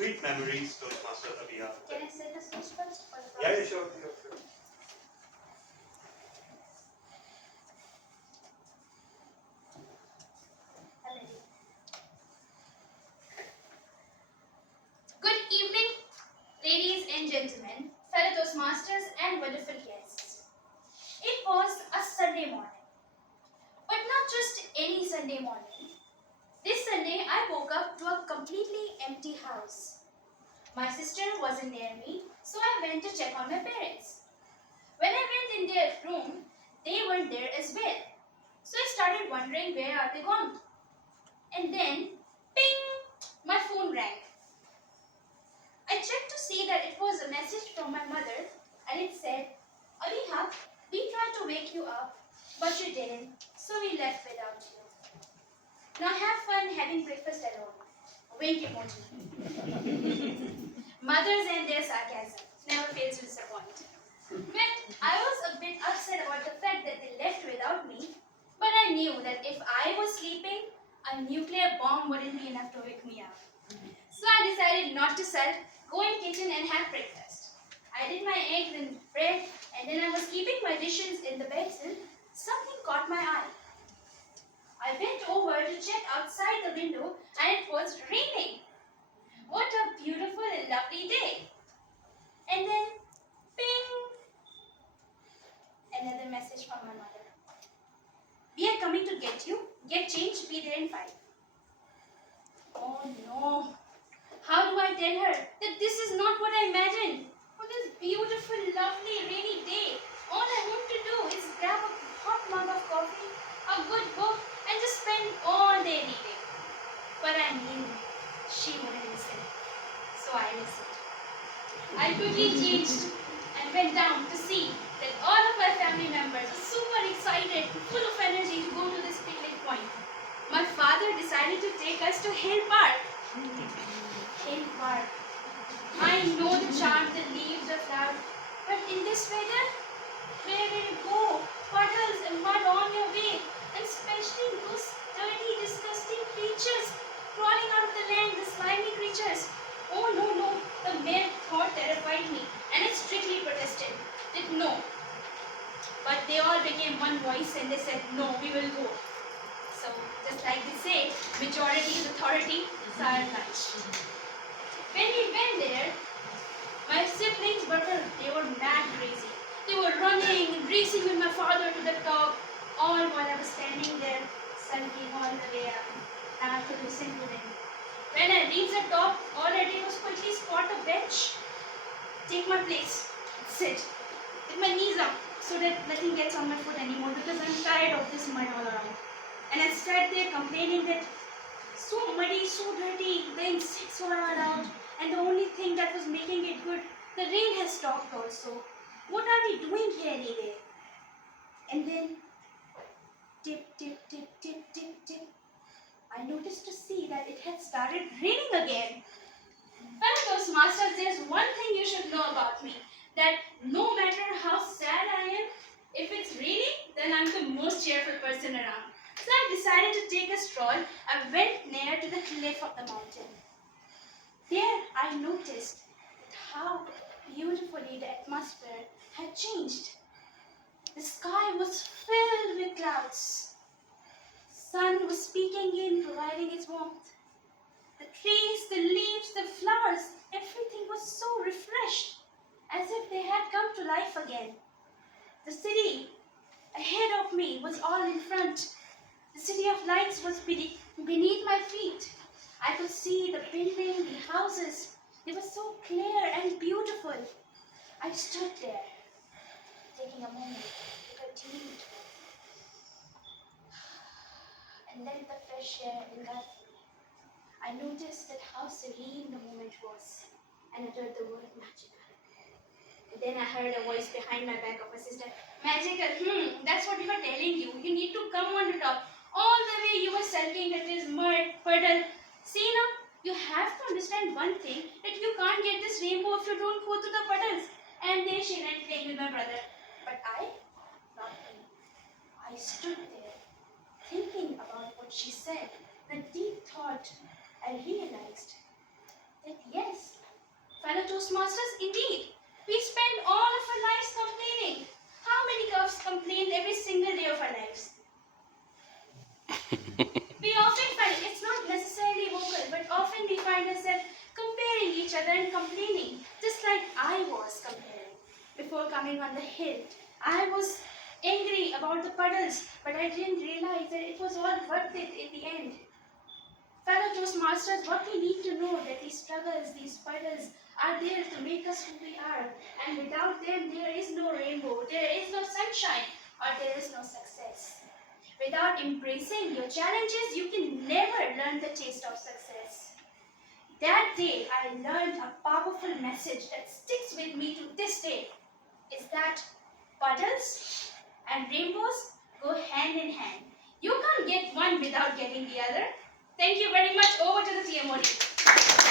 sweet memories, Toastmaster Abhiya. Can I set the switch first? Yeah, sure. Good evening, ladies and gentlemen, fellow Toastmasters and wonderful guests. It was a Sunday morning, but not just any Sunday morning. This Sunday, I woke up to a completely empty house. My sister wasn't near me, so I went to check on my parents. When I went in their room, they weren't there as well. So I started wondering where are they gone. And then, ping, my phone rang. I checked to see that it was a message from my mother and it said, Aliha, we tried to wake you up, but you didn't, so we left without you. Now have fun having breakfast alone. Wink emoji. Mothers and their sarcasm never fails to disappoint. Well, I was a bit upset about the fact that they left without me, but I knew that if I was sleeping, a nuclear bomb wouldn't be enough to wake me up. So I decided not to sulk, go in kitchen and have breakfast. I did my eggs and bread, and then I was keeping my dishes in the basin. Something caught my eye. I bent over to check outside the window and it was raining. What a beautiful and lovely day. And then, ping! Another message from my mother. We are coming to get you. Get changed, be there in 5. Oh no. How do I tell her that this is not what I imagined? On this beautiful, lovely, rainy day, all I want to do is grab a hot mug of coffee, a good book, and just spend all day reading. But I knew she wouldn't listen. So I listened. I quickly changed and went down to see that all of my family members were super excited, full of energy to go to this picnic point. My father decided to take us to Hill Park. Hill Park. I know the charm, the leaves, the flowers, but in this weather, where will you go? Puddles and mud on your way, and especially those dirty, disgusting creatures crawling out of the land, the slimy creatures. Oh no, the mere thought terrified me, and I strictly protested. Did no. But they all became one voice and they said, no, we will go. So, just like they say, majority is authority, so I obliged. When we went there, my siblings they were mad crazy. They were running and racing with my father to the top, all while I was standing there, sulking all the way up. And I could listen to them. When I reached the top, all I did was quickly spot a bench, take my place, sit, with my knees up so that nothing gets on my foot anymore because I'm tired of this mud all around. And I sat there complaining that so muddy, so dirty, the insects were all out, and the only thing that was making it good, the rain has stopped also. What are we doing here anyway? And then, tip, tip, tip, tip, tip, tip, I noticed to see that it had started raining again. Fellow Toastmasters, there's one thing you should know about me, that no matter how sad I am, if it's raining, then I'm the most cheerful person around. So I decided to take a stroll and went near to the cliff of the mountain. There I noticed how beautifully the atmosphere had changed. The sky was filled with clouds. Sun was peeking in, providing its warmth. The trees, the leaves, the flowers, everything was so refreshed, as if they had come to life again. The city ahead of me was all in front. The city of lights was beneath my feet. I could see the building, the houses. They were so clear and beautiful. I stood there, taking a moment to continue and let the fresh air engulf me. I noticed that how serene the moment was and uttered the word magical. And then I heard a voice behind my back of my sister. Magical, that's what we were telling you. You need to come on the top. All the way you were sulking that is mud, puddle. See now, you have to understand one thing, that you can't get this rainbow if you don't go through the puddles. And there she went playing with my brother. But not me. I stood there, thinking about what she said. The deep thought, I realized that yes, Fellow Toastmasters, indeed, we spend all of our lives complaining. How many of us complain every single day of our lives? We often find it's not necessarily vocal, but often we find ourselves comparing each other and complaining, just like I was comparing before coming on the hill. I was angry about the puddles, but I didn't realize that it was all worth it in the end. Fellow Toastmasters, what we need to know that these struggles, these puddles are there to make us who we are. And without them, there is no rainbow, there is no sunshine, or there is no success. Without embracing your challenges, you can never learn the taste of success. That day, I learned a powerful message that sticks with me to this day. Is that puddles and rainbows go hand in hand. You can't get one without getting the other. Thank you very much. Over to the TMOD.